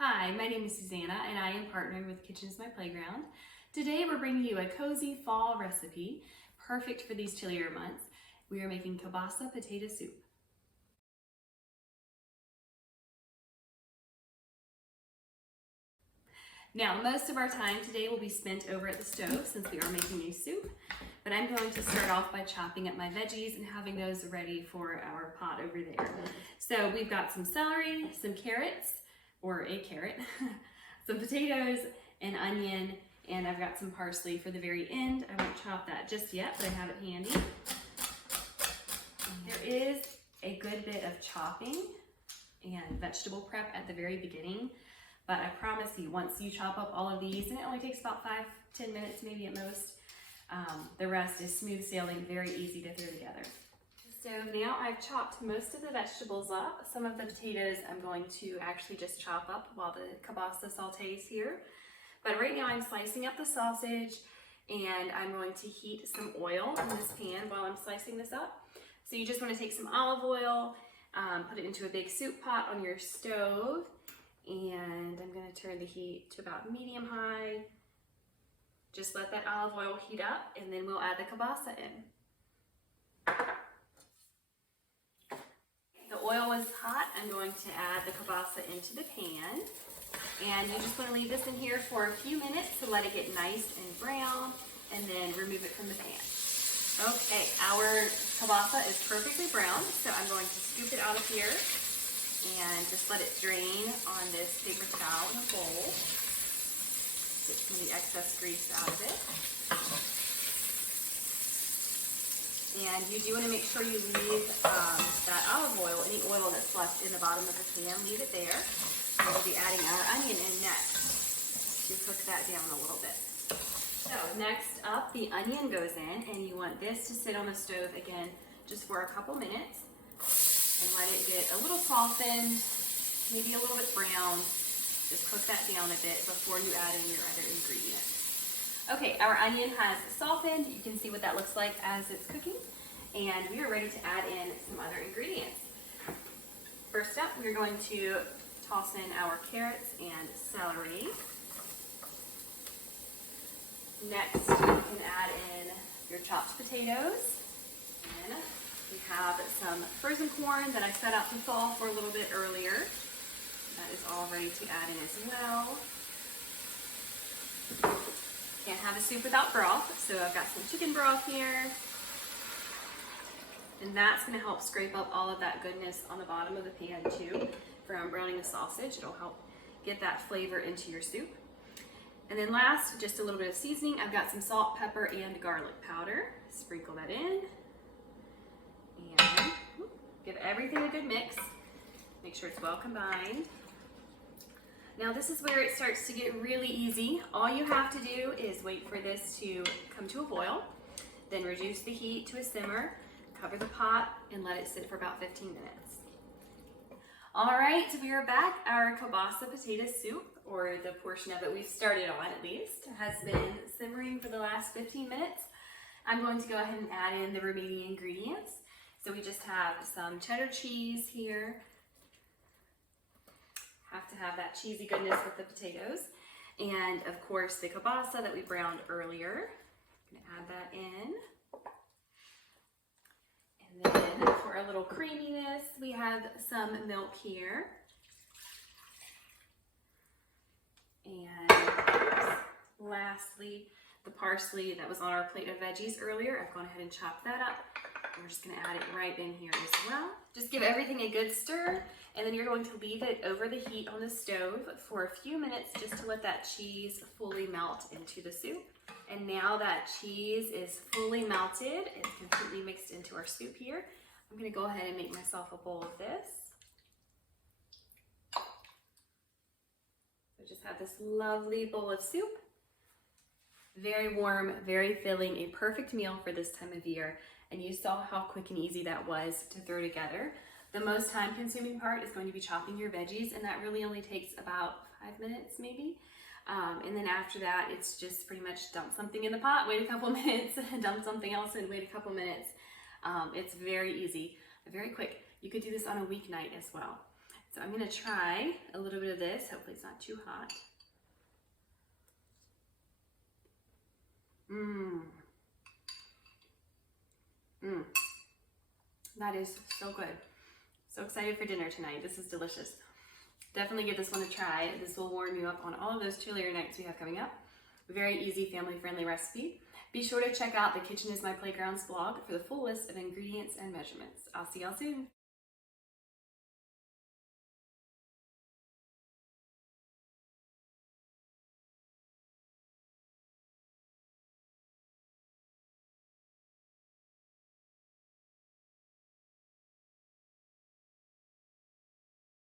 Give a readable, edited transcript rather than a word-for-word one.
Hi, my name is Susanna and I am partnering with Kitchen's My Playground. Today we're bringing you a cozy fall recipe, perfect for these chillier months. We are making kielbasa potato soup. Now, most of our time today will be spent over at the stove since we are making a soup, but I'm going to start off by chopping up my veggies and having those ready for our pot over there. So we've got some celery, some carrots, or a carrot, some potatoes, an onion, and I've got some parsley for the very end. I won't chop that just yet, but I have it handy. There is a good bit of chopping and vegetable prep at the very beginning, but I promise you, once you chop up all of these, and it only takes about 5-10 minutes maybe at most, the rest is smooth sailing, very easy to throw together. So now I've chopped most of the vegetables up. Some of the potatoes I'm going to actually just chop up while the kielbasa sautés here. But right now I'm slicing up the sausage and I'm going to heat some oil in this pan while I'm slicing this up. So you just want to take some olive oil, put it into a big soup pot on your stove, and I'm going to turn the heat to about medium-high. Just let that olive oil heat up and then we'll add the kielbasa in. The oil is hot. I'm going to add the kielbasa into the pan. And you just want to leave this in here for a few minutes to let it get nice and brown and then remove it from the pan. Okay, our kielbasa is perfectly brown, so I'm going to scoop it out of here and just let it drain on this paper towel in a bowl. Get some of the excess grease out of it. And you do want to make sure you leave that olive oil, any oil that's left in the bottom of the pan, leave it there. And we'll be adding our onion in next to cook that down a little bit. So next up, the onion goes in, and you want this to sit on the stove again just for a couple minutes and let it get a little softened, maybe a little bit brown. Just cook that down a bit before you add in your other ingredients. Okay, our onion has softened. You can see what that looks like as it's cooking. And we are ready to add in some other ingredients. First up, we're going to toss in our carrots and celery. Next, you can add in your chopped potatoes. And we have some frozen corn that I set out to thaw for a little bit earlier. That is all ready to add in as well. Can't have a soup without broth, so I've got some chicken broth here. And that's going to help scrape up all of that goodness on the bottom of the pan too from browning the sausage. It'll help get that flavor into your soup. And then last, just a little bit of seasoning. I've got some salt, pepper, and garlic powder. Sprinkle that in. And give everything a good mix. Make sure it's well combined. Now this is where it starts to get really easy. All you have to do is wait for this to come to a boil, then reduce the heat to a simmer, cover the pot, and let it sit for about 15 minutes. All right, we are back. Our kielbasa potato soup, or the portion of it we've started on at least, has been simmering for the last 15 minutes. I'm going to go ahead and add in the remaining ingredients. So we just have some cheddar cheese here. Have to have that cheesy goodness with the potatoes. And of course the kielbasa that we browned earlier. I'm gonna add that in. And then for a little creaminess, we have some milk here. And lastly, the parsley that was on our plate of veggies earlier. I've gone ahead and chopped that up. We're just gonna add it right in here as well. Just give everything a good stir, and then you're going to leave it over the heat on the stove for a few minutes just to let that cheese fully melt into the soup. And now that cheese is fully melted, it's completely mixed into our soup here. I'm gonna go ahead and make myself a bowl of this. So just have this lovely bowl of soup. Very warm, very filling, a perfect meal for this time of year. And you saw how quick and easy that was to throw together. The most time consuming part is going to be chopping your veggies, and that really only takes about 5 minutes maybe. And then after that, it's just pretty much dump something in the pot, wait a couple minutes, dump something else in, wait a couple minutes. It's very easy, very quick. You could do this on a weeknight as well. So I'm gonna try a little bit of this. Hopefully it's not too hot. That is so good. So excited for dinner tonight. This is delicious. Definitely give this one a try. This will warm you up on all of those chillier nights we have coming up. Very easy, family-friendly recipe. Be sure to check out the Kitchen is My Playground's blog for the full list of ingredients and measurements. I'll see y'all soon.